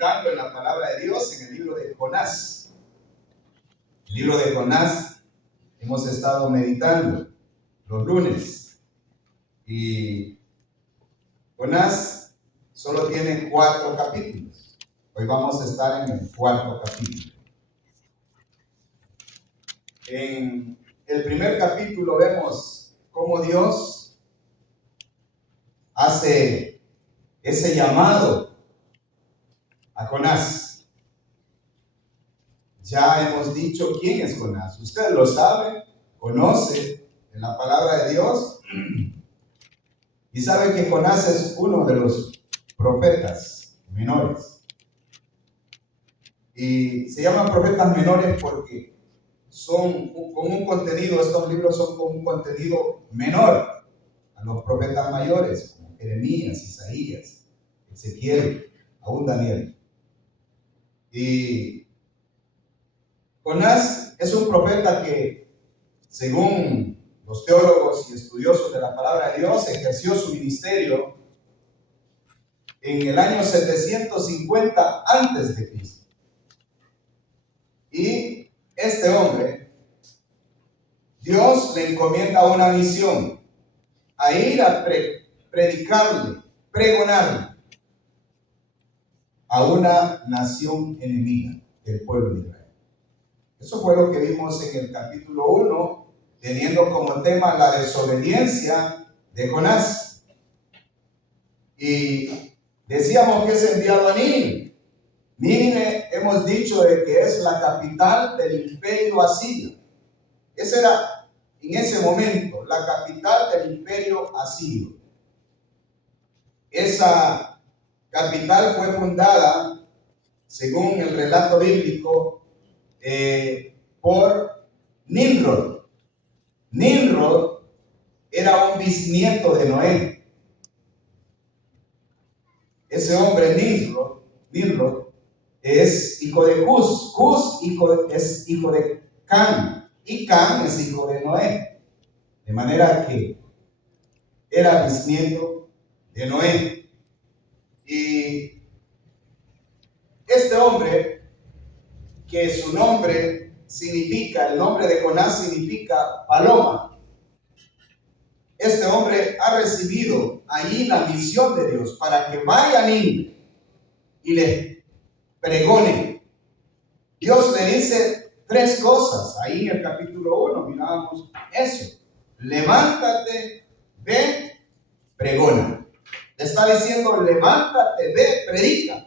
meditando en la palabra de Dios en el libro de Jonás. El libro de Jonás hemos estado meditando los lunes. Y Jonás solo tiene 4 capítulos. Hoy vamos a estar en el 4º capítulo. En el primer capítulo vemos cómo Dios hace ese llamado a Jonás. Ya hemos dicho quién es Jonás. Usted lo sabe, conoce en la palabra de Dios y sabe que Jonás es uno de los profetas menores. Y se llaman profetas menores porque son con un contenido, estos libros son con un contenido menor a los profetas mayores, como Jeremías, Isaías, Ezequiel, aún Daniel. Y Jonás es un profeta que, según los teólogos y estudiosos de la palabra de Dios, ejerció su ministerio en el año 750 antes de Cristo. Y este hombre, Dios le encomienda una misión, a ir a predicarle, pregonarle a una nación enemiga del pueblo de Israel. Eso fue lo que vimos en el capítulo 1, teniendo como tema la desobediencia de Jonás. Y decíamos que es enviado a Nínive. Nínive hemos dicho de que es la capital del imperio asirio. Esa era en ese momento la capital del imperio asirio. Esa capital fue fundada, según el relato bíblico, por Nimrod. Nimrod era un bisnieto de Noé. Ese hombre Nimrod es hijo de Cus. Cus es hijo de Cam. Y Cam es hijo de Noé. De manera que era bisnieto de Noé. Y este hombre, que su nombre significa, el nombre de Jonás significa paloma. Este hombre ha recibido allí la misión de Dios para que vaya a Nínive y le pregone. Dios le dice 3 cosas. Ahí en el capítulo 1 mirábamos eso. Levántate, ve, pregona. Le está diciendo, levántate, ve, predica.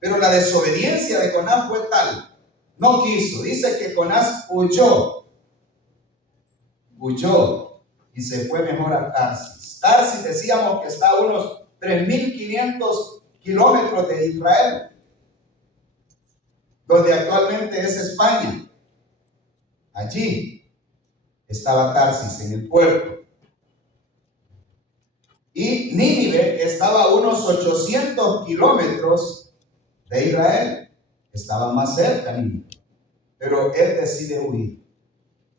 Pero la desobediencia de Jonás fue tal. No quiso. Dice que Jonás huyó y se fue mejor a Tarsis. Tarsis decíamos que está a unos 3.500 kilómetros de Israel, donde actualmente es España. Allí estaba Tarsis, en el puerto. Y Nínive estaba a unos 800 kilómetros de Israel. Estaba más cerca Nínive. Pero él decide huir.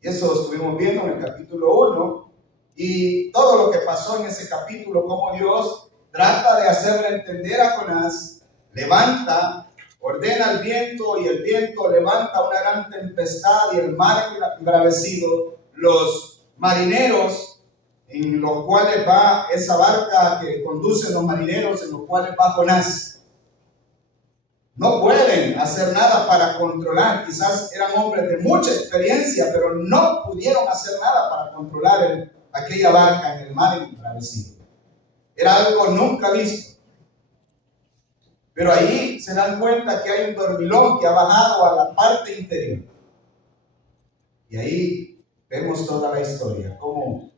Y eso lo estuvimos viendo en el capítulo 1. Y todo lo que pasó en ese capítulo, cómo Dios trata de hacerle entender a Jonás, levanta, ordena el viento y el viento levanta una gran tempestad y el mar embravecido. Los marineros en los cuales va esa barca que conducen los marineros, en los cuales va Jonás, no pueden hacer nada para controlar. Quizás eran hombres de mucha experiencia, pero no pudieron hacer nada para controlar aquella barca en el mar embravecido. Era algo nunca visto. Pero ahí se dan cuenta que hay un dormilón que ha bajado a la parte interior. Y ahí vemos toda la historia, cómo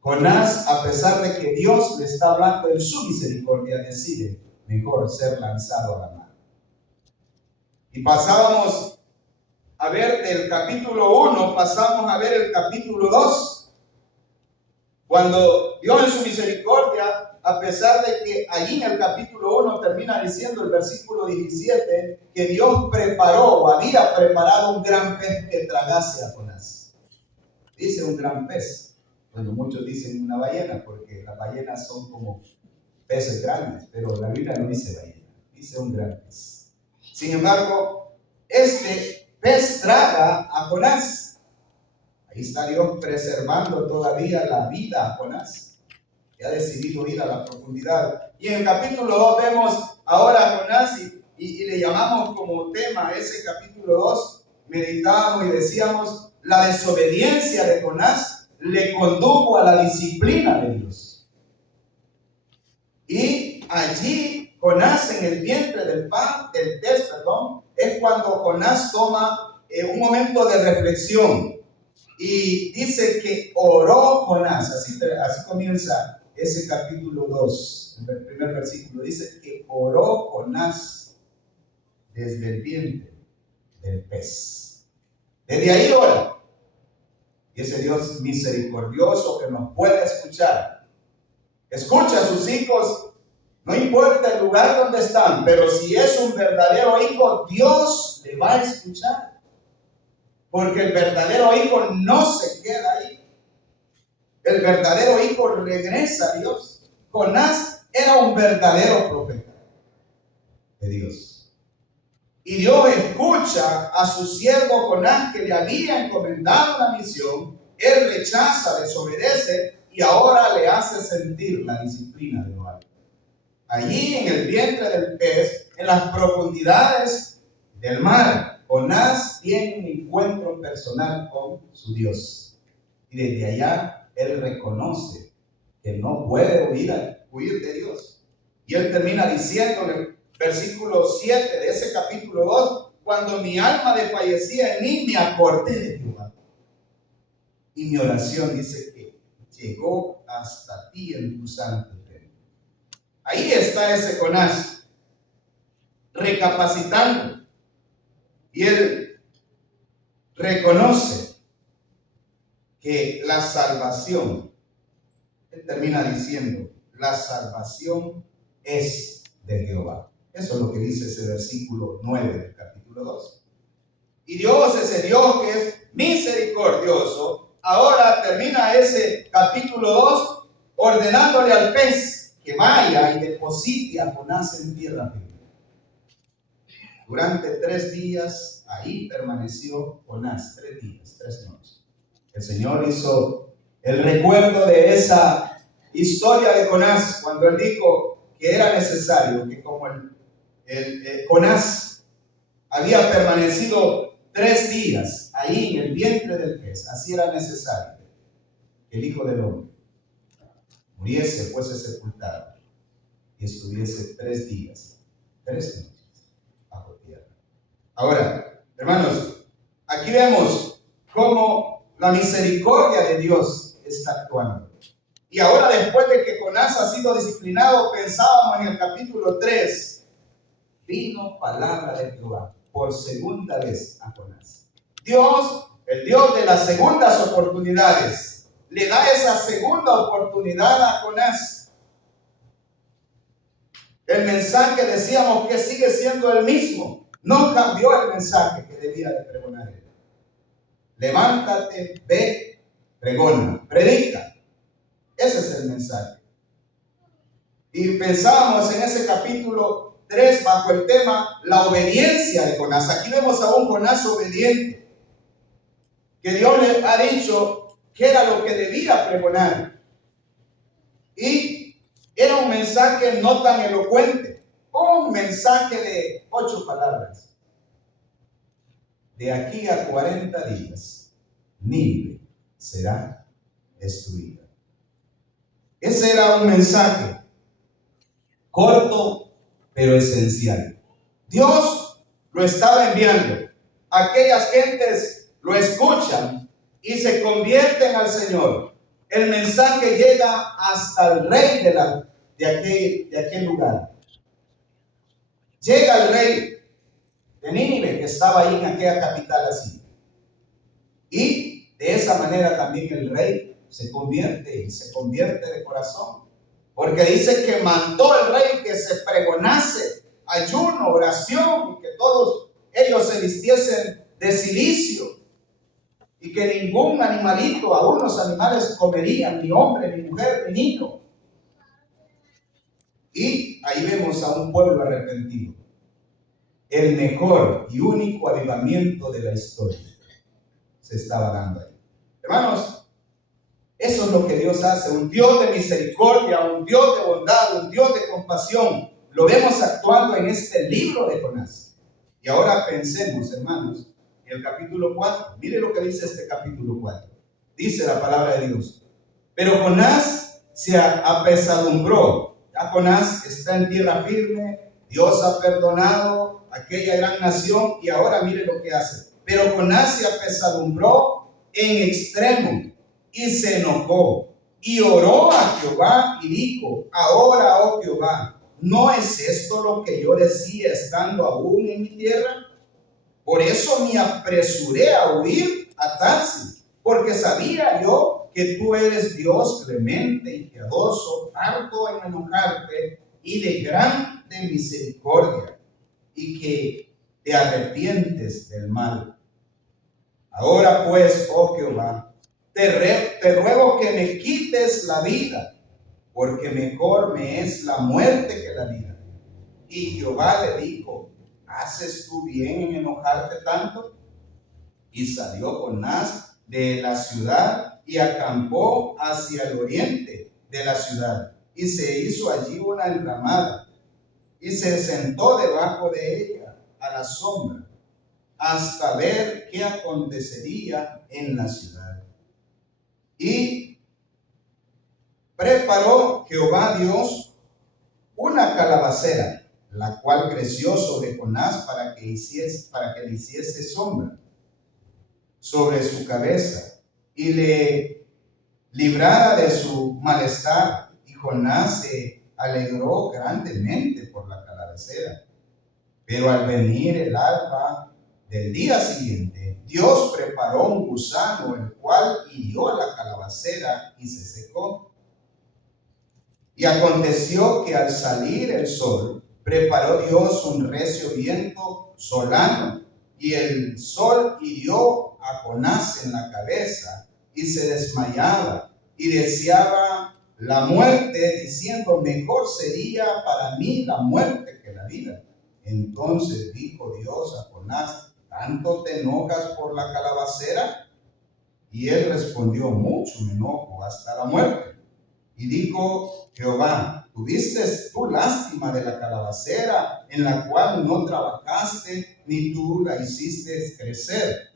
Jonás, a pesar de que Dios le está hablando en su misericordia, decide mejor ser lanzado a la mar. Y pasábamos a ver el capítulo 1, pasamos a ver el capítulo 2. Cuando Dios en su misericordia, a pesar de que allí en el capítulo 1 termina diciendo el versículo 17, que Dios preparó o había preparado un gran pez que tragase a Jonás. Dice un gran pez. Bueno, muchos dicen una ballena, porque las ballenas son como peces grandes, pero la Biblia no dice ballena, dice un gran pez. Sin embargo, este pez traga a Jonás. Ahí está Dios preservando todavía la vida a Jonás, que ha decidido ir a la profundidad. Y en el capítulo 2 vemos ahora a Jonás y le llamamos como tema ese capítulo 2. Meditábamos y decíamos, la desobediencia de Jonás le condujo a la disciplina de Dios. Y allí Jonás en el vientre del pez, es cuando Jonás toma un momento de reflexión. Y dice que oró Jonás, así comienza ese capítulo 2, el primer versículo. Dice que oró Jonás desde el vientre del pez. Desde ahí ora. Y ese Dios misericordioso que nos puede escuchar. Escucha a sus hijos, no importa el lugar donde están, pero si es un verdadero hijo, Dios le va a escuchar. Porque el verdadero hijo no se queda ahí. El verdadero hijo regresa a Dios. Jonás era un verdadero profeta de Dios. Y Dios escucha a su siervo Jonás, que le había encomendado la misión. Él rechaza, desobedece y ahora le hace sentir la disciplina de Jehová. Allí en el vientre del pez, en las profundidades del mar, Jonás tiene un encuentro personal con su Dios. Y desde allá él reconoce que no puede huir de Dios. Y él termina diciendo en el versículo 7 de ese capítulo 2, cuando mi alma desfallecía en mí, me acordé de Jehová. Y mi oración dice que llegó hasta ti en tu santo templo. Ahí está ese Jonás, recapacitando. Y él reconoce que la salvación, él termina diciendo, la salvación es de Jehová. Eso es lo que dice ese versículo 9 del capítulo 2. Y Dios, ese Dios que es misericordioso, ahora termina ese capítulo 2 ordenándole al pez que vaya y deposite a Jonás en tierra firme. Durante 3 días ahí permaneció Jonás, 3 días, 3 noches. El Señor hizo el recuerdo de esa historia de Jonás cuando él dijo que era necesario que como Jonás había permanecido 3 días ahí en el vientre del pez, así era necesario que el Hijo del Hombre muriese, fuese sepultado y estuviese 3 días, 3 noches bajo tierra. Ahora, hermanos, aquí vemos cómo la misericordia de Dios está actuando. Y ahora, después de que Jonás ha sido disciplinado, pensábamos en el capítulo 3, vino palabra de Jehová por segunda vez a Jonás. Dios, el Dios de las segundas oportunidades, le da esa segunda oportunidad a Jonás. El mensaje, decíamos, que sigue siendo el mismo. No cambió el mensaje que debía de pregonar él. Levántate, ve, pregona, predica. Ese es el mensaje. Y pensábamos en ese capítulo 3 bajo el tema la obediencia de Jonás. Aquí vemos a un Jonás obediente, que Dios le ha dicho que era lo que debía pregonar. Y era un mensaje no tan elocuente, un mensaje de 8 palabras. De aquí a 40 días, Nínive será destruida. Ese era un mensaje corto, pero esencial. Dios lo estaba enviando. Aquellas gentes lo escuchan y se convierten al Señor. El mensaje llega hasta el rey de aquel lugar. Llega el rey de Nínive, que estaba ahí en aquella capital así. Y de esa manera también el rey se convierte de corazón. Porque dice que mandó el rey que se pregonase ayuno, oración, y que todos ellos se vistiesen de cilicio. Y que ningún animalito, aún los animales comerían, ni hombre, ni mujer, ni niño. Y ahí vemos a un pueblo arrepentido. El mejor y único avivamiento de la historia se estaba dando ahí. Hermanos, eso es lo que Dios hace, un Dios de misericordia, un Dios de bondad, un Dios de compasión. Lo vemos actuando en este libro de Jonás. Y ahora pensemos, hermanos, en el capítulo 4. Mire lo que dice este capítulo 4. Dice la palabra de Dios. Pero Jonás se apesadumbró. Ya Jonás está en tierra firme. Dios ha perdonado a aquella gran nación. Y ahora mire lo que hace. Pero Jonás se apesadumbró en extremo y se enojó. Y oró a Jehová y dijo: ahora, oh Jehová, ¿no es esto lo que yo decía estando aún en mi tierra? Por eso me apresuré a huir a Tarsis, porque sabía yo que tú eres Dios clemente y piadoso, harto en enojarte y de grande misericordia, y que te arrepientes del mal. Ahora pues, oh Jehová, te ruego que me quites la vida, porque mejor me es la muerte que la vida. Y Jehová le dijo: ¿haces tú bien en enojarte tanto? Y salió Jonás de la ciudad y acampó hacia el oriente de la ciudad, y se hizo allí una enramada, y se sentó debajo de ella a la sombra, hasta ver qué acontecería en la ciudad. Y preparó Jehová Dios una calabacera, la cual creció sobre Jonás para que le hiciese sombra sobre su cabeza y le librara de su malestar. Y Jonás se alegró grandemente por la calabacera. Pero al venir el alba del día siguiente, Dios preparó un gusano, el cual hirió a la calabacera y se secó. Y aconteció que al salir el sol, preparó Dios un recio viento solano, y el sol hirió a Jonás en la cabeza, y se desmayaba, y deseaba la muerte, diciendo: mejor sería para mí la muerte que la vida. Entonces dijo Dios a Jonás: ¿tanto te enojas por la calabacera? Y él respondió: mucho me enojo, hasta la muerte. Y dijo Jehová: ¿tuviste tú lástima de la calabacera, en la cual no trabajaste, ni tú la hiciste crecer?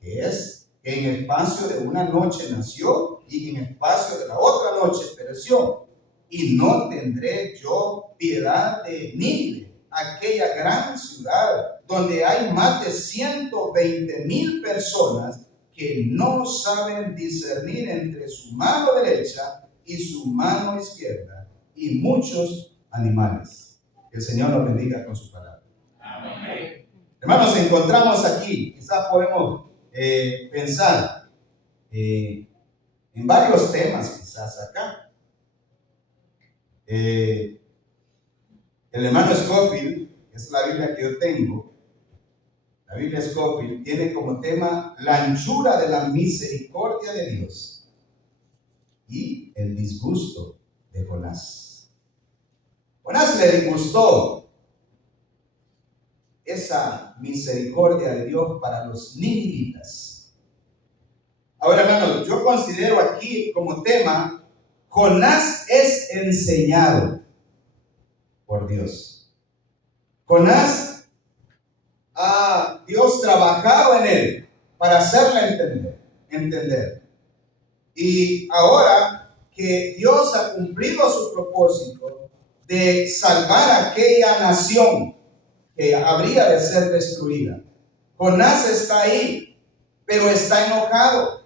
Que es que en el espacio de una noche nació, y en el espacio de la otra noche pereció. Y no tendré yo piedad de Nínive, aquella gran ciudad, donde hay más de 120,000 personas que no saben discernir entre su mano derecha y su mano izquierda, y muchos animales. Que el Señor nos bendiga con su palabra. Amén. Hermanos, encontramos aquí, quizás podemos pensar en varios temas, quizás acá. El hermano Scofield, que es la Biblia que yo tengo, la Biblia Scofield, tiene como tema la anchura de la misericordia de Dios y el disgusto de Jonás. Jonás le disgustó esa misericordia de Dios para los ninivitas. Ahora, hermanos, yo considero aquí como tema: Jonás es enseñado por Dios. Jonás, Dios trabajaba en él para hacerle entender. Y ahora que Dios ha cumplido su propósito de salvar a aquella nación que habría de ser destruida, Jonás está ahí, pero está enojado.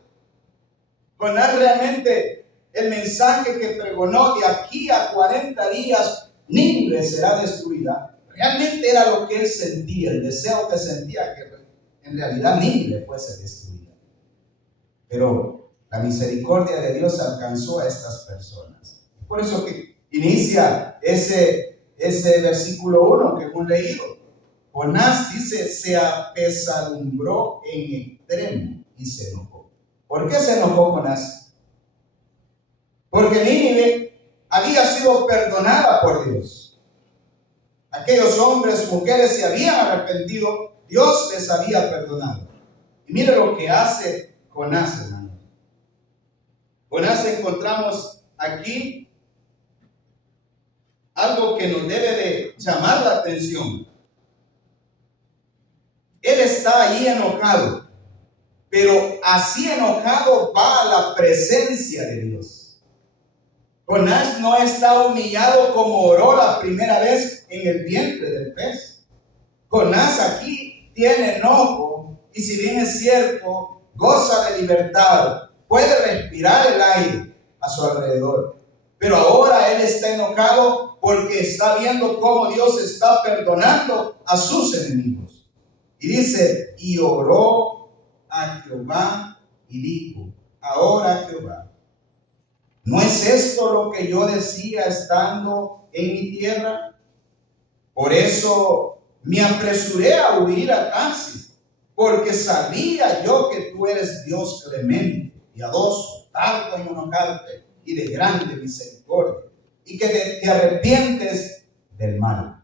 Jonás realmente, el mensaje que pregonó: de aquí a 40 días Nínive será destruida, realmente era lo que él sentía, el deseo que sentía, que en realidad Nínive fuese destruida. Pero la misericordia de Dios alcanzó a estas personas. Por eso que inicia ese versículo 1 que hemos leído. Jonás dice: se apesadumbró en extremo y se enojó. ¿Por qué se enojó Jonás? Porque Nínive había sido perdonada por Dios. aquellos hombres, mujeres se habían arrepentido, Dios les había perdonado. Y mire lo que hace Jonás, hermano. Jonás encontramos aquí algo que nos debe de llamar la atención. Él está ahí enojado, pero así enojado va a la presencia de Dios. Jonás no está humillado como oró la primera vez en el vientre del pez. Jonás aquí tiene enojo y si bien es cierto, goza de libertad, puede respirar el aire a su alrededor. Pero ahora él está enojado porque está viendo cómo Dios está perdonando a sus enemigos. Y dice, y oró a Jehová y dijo, ahora Jehová, ¿no es esto lo que yo decía estando en mi tierra? Por eso me apresuré a huir a Tarsis, porque sabía yo que tú eres Dios clemente, piadoso, tardo en enojarte y de grande misericordia, y que te arrepientes del mal.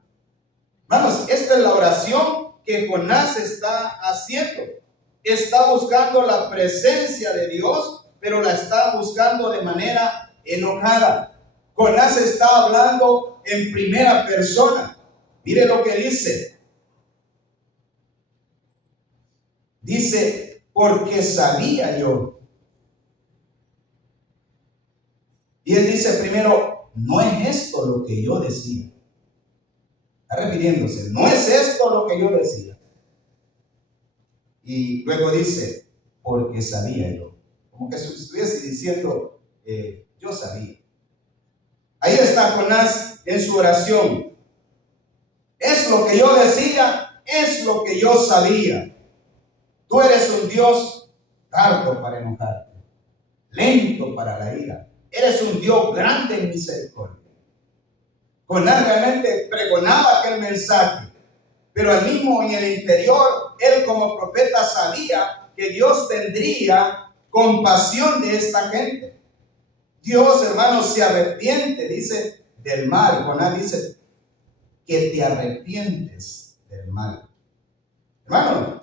Hermanos, esta es la oración que Jonás está haciendo. Está buscando la presencia de Dios, pero la está buscando de manera enojada. Jonás está hablando en primera persona. Mire lo que dice. Dice, porque sabía yo. Y él dice primero, no es esto lo que yo decía. Está repitiéndose, no es esto lo que yo decía. Y luego dice, porque sabía yo. Como que estuviese diciendo, yo sabía. Ahí está Jonás en su oración. Es lo que yo decía, es lo que yo sabía. Tú eres un Dios tardo para enojarte, lento para la ira. Eres un Dios grande en misericordia. Jonás realmente pregonaba aquel mensaje, pero al mismo en el interior, él como profeta sabía que Dios tendría compasión de esta gente. Dios, hermanos, se arrepiente, dice, del mal. Jonás dice que te arrepientes del mal. Hermano,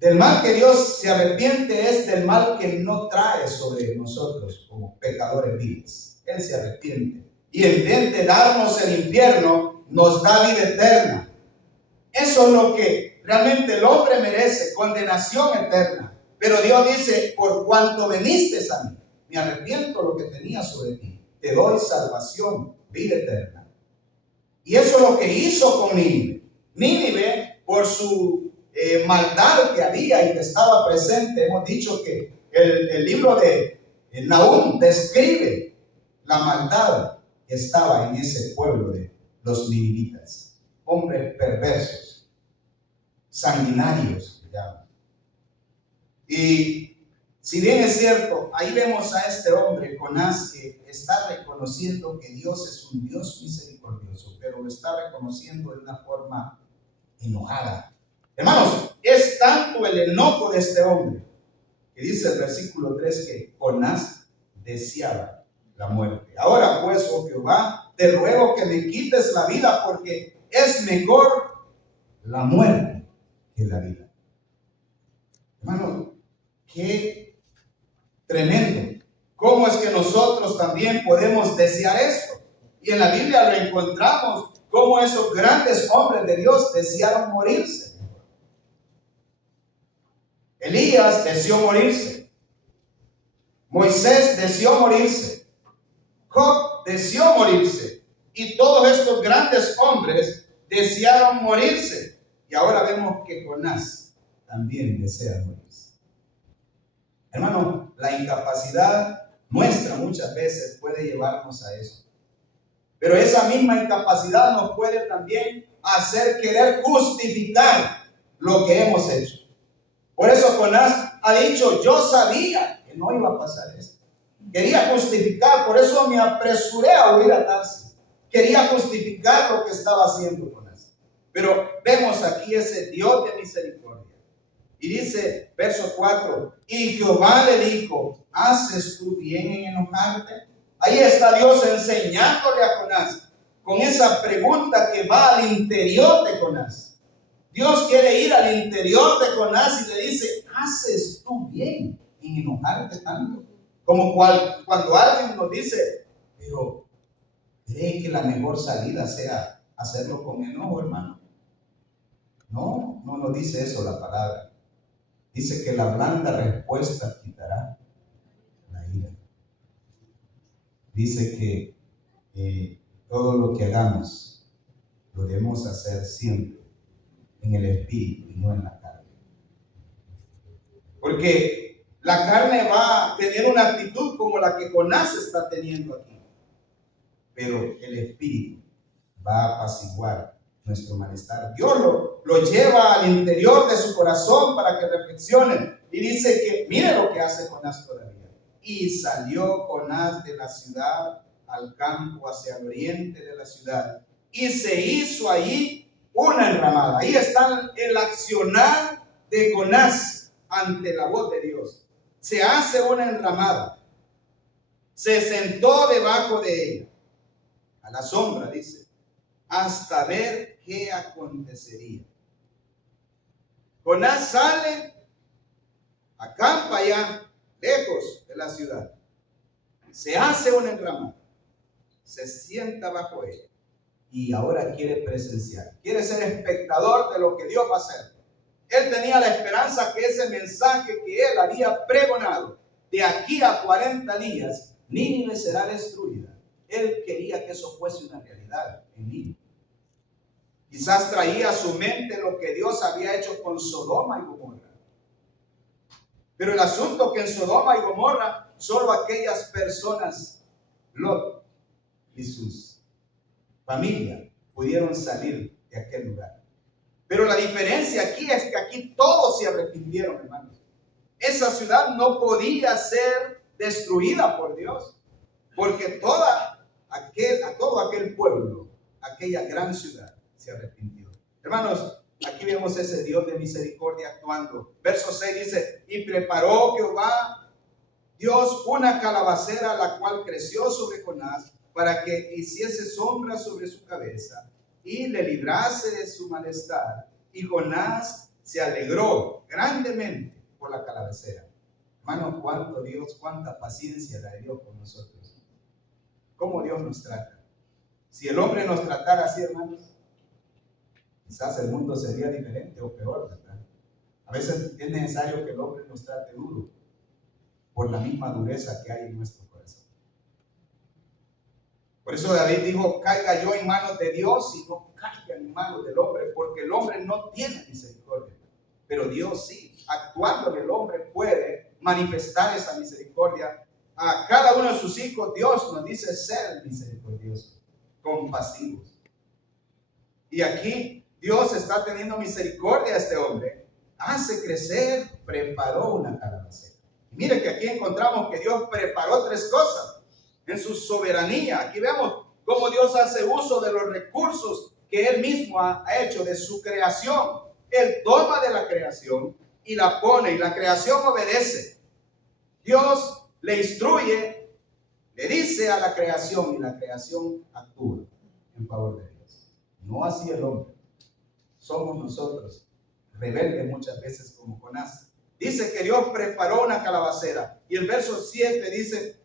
del mal que Dios se arrepiente es del mal que no trae sobre nosotros como pecadores viles. Él se arrepiente. Y en vez de darnos el infierno, nos da vida eterna. Eso es lo que realmente el hombre merece, condenación eterna. Pero Dios dice, por cuanto viniste a mí, me arrepiento lo que tenía sobre ti. Te doy salvación, vida eterna. Y eso es lo que hizo con Nínive. Nínive, por su maldad que había y que estaba presente, hemos dicho que el libro de Nahum describe la maldad que estaba en ese pueblo de los ninivitas. Hombres perversos, sanguinarios, digamos. Y si bien es cierto, ahí vemos a este hombre, Jonás, que está reconociendo que Dios es un Dios misericordioso, pero lo está reconociendo de una forma enojada. Hermanos, es tanto el enojo de este hombre, que dice el versículo 3 que Jonás deseaba la muerte. Ahora pues, oh Jehová, te ruego que me quites la vida, porque es mejor la muerte que la vida. Hermano, qué tremendo. ¿Cómo es que nosotros también podemos desear esto? Y en la Biblia lo encontramos, cómo esos grandes hombres de Dios desearon morirse. Elías deseó morirse. Moisés deseó morirse. Job deseó morirse. Y todos estos grandes hombres desearon morirse. Y ahora vemos que Jonás también desea morirse. Hermano, la incapacidad nuestra muchas veces puede llevarnos a eso. Pero esa misma incapacidad nos puede también hacer querer justificar lo que hemos hecho. Por eso Jonás ha dicho, yo sabía que no iba a pasar esto. Quería justificar, por eso me apresuré a huir a Tarsis. Quería justificar lo que estaba haciendo Jonás. Pero vemos aquí ese Dios de misericordia. Y dice, verso 4, y Jehová le dijo, ¿haces tú bien en enojarte? Ahí está Dios enseñándole a Jonás con esa pregunta que va al interior de Jonás. Dios quiere ir al interior de Jonás y le dice, ¿haces tú bien en enojarte tanto? Como cuando alguien nos dice, pero ¿cree que la mejor salida sea hacerlo con enojo, hermano? No, no nos dice eso la palabra. Dice que la blanda respuesta quitará la ira. Dice que todo lo que hagamos lo debemos hacer siempre en el espíritu y no en la carne. Porque la carne va a tener una actitud como la que Jonás está teniendo aquí. Pero el espíritu va a apaciguar nuestro malestar. Dios lo lleva al interior de su corazón para que reflexione. Y dice que, mire lo que hace Jonás todavía. Y salió Jonás de la ciudad al campo hacia el oriente de la ciudad. Y se hizo allí una enramada. Ahí está el accionar de Jonás ante la voz de Dios. Se hace una enramada. Se sentó debajo de ella, a la sombra, dice, hasta ver qué acontecería. Jonás sale, acampa allá, lejos de la ciudad. Se hace una enramada. Se sienta bajo ella. Y ahora quiere presenciar. Quiere ser espectador de lo que Dios va a hacer. Él tenía la esperanza que ese mensaje que él había pregonado, de aquí a 40 días, Nínive será destruida. Él quería que eso fuese una realidad en Nínive. Quizás traía a su mente lo que Dios había hecho con Sodoma y Gomorra. Pero el asunto que en Sodoma y Gomorra, solo aquellas personas, Lot y sus familias, pudieron salir de aquel lugar. Pero la diferencia aquí es que aquí todos se arrepintieron, hermanos. Esa ciudad no podía ser destruida por Dios, porque todo aquel pueblo, aquella gran ciudad, se arrepintió. Hermanos, aquí vemos ese Dios de misericordia actuando. Verso 6 dice, y preparó Jehová Dios una calabacera, la cual creció sobre Jonás, para que hiciese sombra sobre su cabeza y le librase de su malestar. Y Jonás se alegró grandemente por la calabacera. Hermanos, cuánto Dios, cuánta paciencia da Dios con nosotros. ¿Cómo Dios nos trata? Si el hombre nos tratara así, hermanos, quizás el mundo sería diferente o peor, ¿verdad? A veces es necesario que el hombre nos trate duro por la misma dureza que hay en nuestro corazón. Por eso David dijo, caiga yo en manos de Dios y no caiga en manos del hombre, porque el hombre no tiene misericordia, pero Dios sí. Actuando el hombre puede manifestar esa misericordia a cada uno de sus hijos. Dios nos dice ser misericordiosos, compasivos. Y aquí Dios está teniendo misericordia a este hombre, hace crecer, preparó una calabacera. Mire que aquí encontramos que Dios preparó 3 cosas en su soberanía. Aquí vemos cómo Dios hace uso de los recursos que Él mismo ha hecho de su creación. Él toma de la creación y la pone, y la creación obedece. Dios le instruye, le dice a la creación, y la creación actúa en favor de Dios. No así el hombre. Somos nosotros, rebeldes muchas veces como Jonás. Dice que Dios preparó una calabacera. Y el verso 7 dice,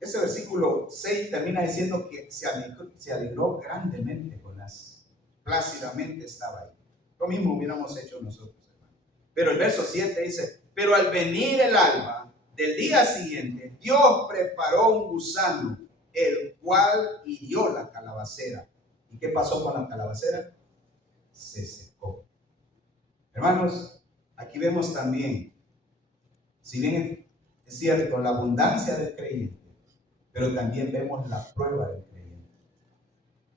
ese versículo 6 termina diciendo que se alegró grandemente Jonás. Plácidamente estaba ahí. Lo mismo hubiéramos hecho nosotros, hermano. Pero el verso 7 dice, pero al venir el alba del día siguiente, Dios preparó un gusano, el cual hirió la calabacera. ¿Y qué pasó con la calabacera? Se secó. Hermanos, aquí vemos también, si bien es cierto, la abundancia del creyente, pero también vemos la prueba del creyente.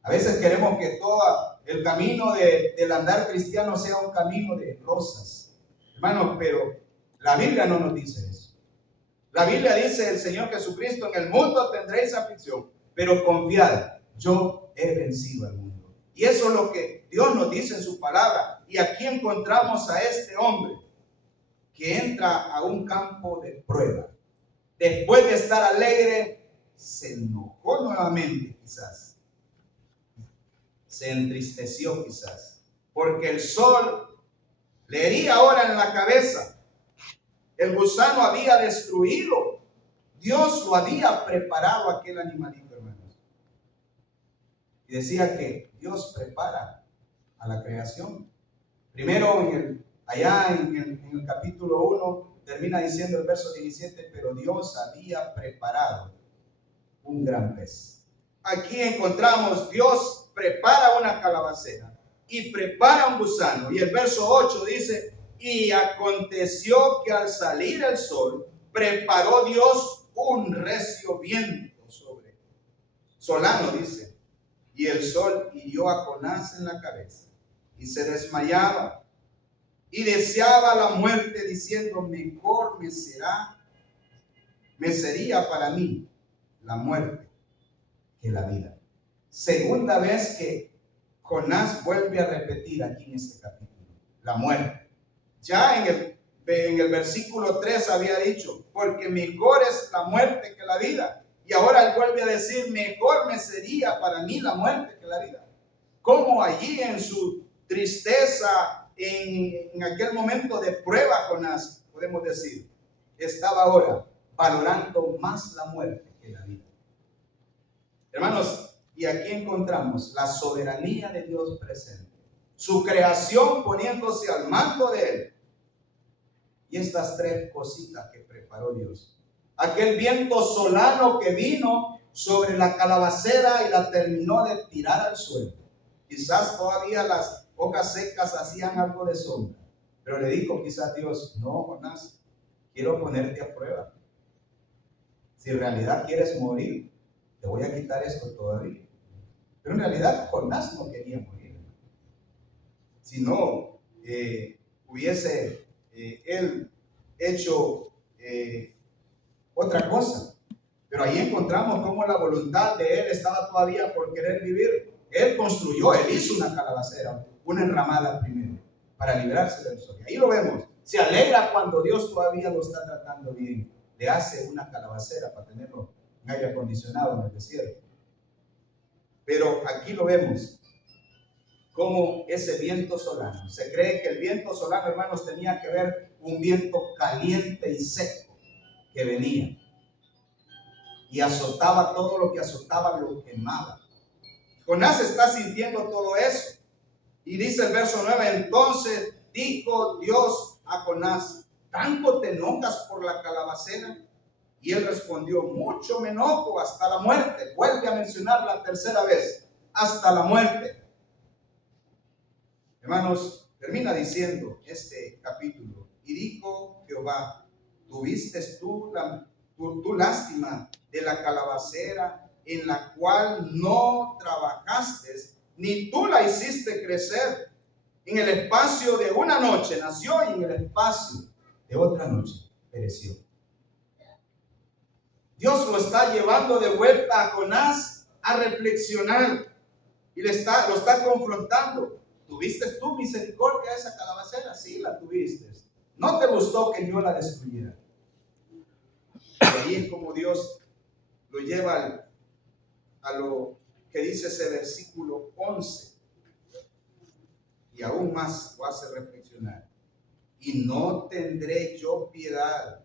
A veces queremos que todo el camino del andar cristiano sea un camino de rosas, hermanos, pero la Biblia no nos dice eso. La Biblia dice, el Señor Jesucristo, en el mundo tendréis aflicción, pero confiad, yo he vencido al mundo. Y eso es lo que Dios nos dice en su palabra. Y aquí encontramos a este hombre que entra a un campo de prueba. después de estar alegre, se enojó nuevamente quizás. Se entristeció quizás. Porque el sol le hería ahora en la cabeza. El gusano había destruido. Dios lo había preparado aquel animalito, hermanos. Y decía que Dios prepara a la creación. Primero allá en el capítulo 1 termina diciendo el verso 17, pero Dios había preparado un gran pez. Aquí encontramos Dios prepara una calabacera y prepara un gusano. Y el verso 8 dice, y aconteció que al salir el sol, preparó Dios un recio viento solano, dice, y el sol hirió a Jonás en la cabeza y se desmayaba y deseaba la muerte, diciendo, mejor me sería para mí la muerte que la vida. Segunda vez que Jonás vuelve a repetir aquí en este capítulo, la muerte. Ya en el versículo 3 había dicho, porque mejor es la muerte que la vida. Y ahora él vuelve a decir, mejor me sería para mí la muerte que la vida. Como allí en su tristeza, en aquel momento de prueba, Jonás, podemos decir, estaba ahora valorando más la muerte que la vida. Hermanos, y aquí encontramos la soberanía de Dios presente, su creación poniéndose al mando de él, y estas tres cositas que preparó Dios. Aquel viento solano que vino sobre la calabacera y la terminó de tirar al suelo. Quizás todavía las hojas secas hacían algo de sombra, pero le dijo quizás Dios, no, Jonás, quiero ponerte a prueba. Si en realidad quieres morir, te voy a quitar esto todavía. Pero en realidad Jonás no quería morir. Si no, hubiese él hecho otra cosa. Pero ahí encontramos cómo la voluntad de él estaba todavía por querer vivir. Él construyó, él hizo una calabacera, una enramada primero, para librarse del sol. Y ahí lo vemos. Se alegra cuando Dios todavía lo está tratando bien. Le hace una calabacera para tenerlo en aire acondicionado en el desierto. Pero aquí lo vemos, como ese viento solano. Se cree que el viento solano, hermanos, tenía que ver un viento caliente y seco que venía. Y azotaba todo lo que azotaba, lo quemaba. Jonás está sintiendo todo eso. Y dice el verso 9, entonces dijo Dios a Jonás, ¿tanto te enojas por la calabacera? Y él respondió, mucho me enojo hasta la muerte. Vuelve a mencionar la tercera vez, hasta la muerte. Hermanos, termina diciendo este capítulo, y dijo Jehová, ¿tuviste tú lástima de la calabacera en la cual no trabajaste, ni tú la hiciste crecer? En el espacio de una noche nació y en el espacio de otra noche pereció. Dios lo está llevando de vuelta a Jonás a reflexionar y lo está confrontando. ¿Tuviste tú misericordia de esa calabacera? Sí, la tuviste. ¿No te gustó que yo la destruyera? Y ahí es como Dios lo lleva a lo que dice ese versículo 11. Y aún más lo hace reflexionar. Y no tendré yo piedad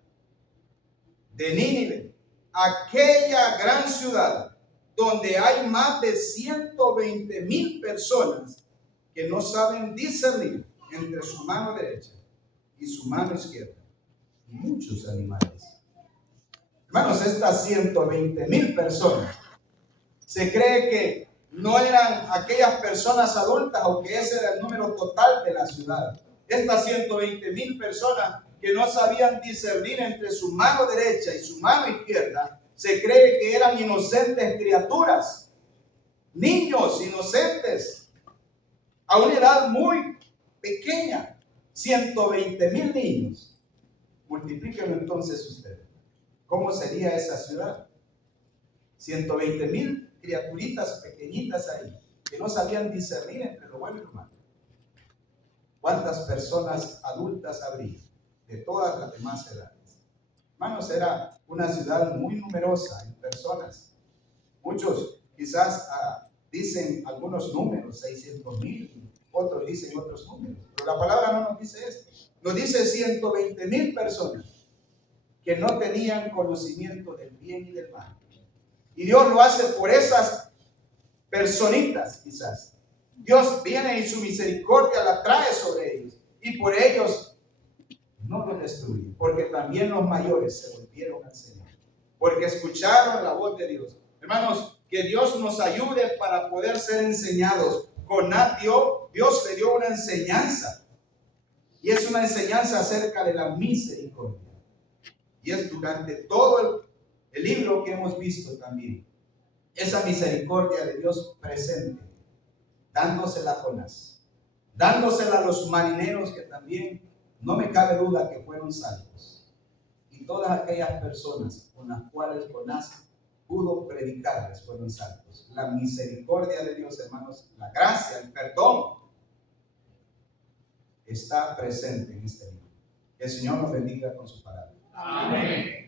de Nínive, aquella gran ciudad donde hay más de 120,000 personas que no saben discernir entre su mano derecha y su mano izquierda, y muchos animales. Hermanos, estas 120,000 personas, se cree que no eran aquellas personas adultas o que ese era el número total de la ciudad. Estas 120,000 personas que no sabían discernir entre su mano derecha y su mano izquierda, se cree que eran inocentes criaturas, niños inocentes, a una edad muy pequeña. 120,000 niños. Multiplíquenlo entonces ustedes. ¿Cómo sería esa ciudad? 120,000 criaturitas pequeñitas ahí, que no sabían discernir entre lo bueno y lo malo. ¿Cuántas personas adultas habría de todas las demás edades? Hermanos, era una ciudad muy numerosa en personas. Muchos quizás dicen algunos números, 600,000, otros dicen otros números. Pero la palabra no nos dice esto. Nos dice 120,000 personas que no tenían conocimiento del bien y del mal. Y Dios lo hace por esas personitas quizás. Dios viene y su misericordia la trae sobre ellos. Y por ellos no los destruye. Porque también los mayores se volvieron al Señor. Porque escucharon la voz de Dios. Hermanos, que Dios nos ayude para poder ser enseñados. Dios le dio una enseñanza. Y es una enseñanza acerca de la misericordia. Y es durante todo el libro que hemos visto también. Esa misericordia de Dios presente, dándosela a Jonás, dándosela a los marineros que también, no me cabe duda que fueron salvos. Y todas aquellas personas con las cuales Jonás pudo predicarles fueron salvos. La misericordia de Dios, hermanos, la gracia, el perdón, está presente en este libro. Que el Señor nos bendiga con su palabra. Amén.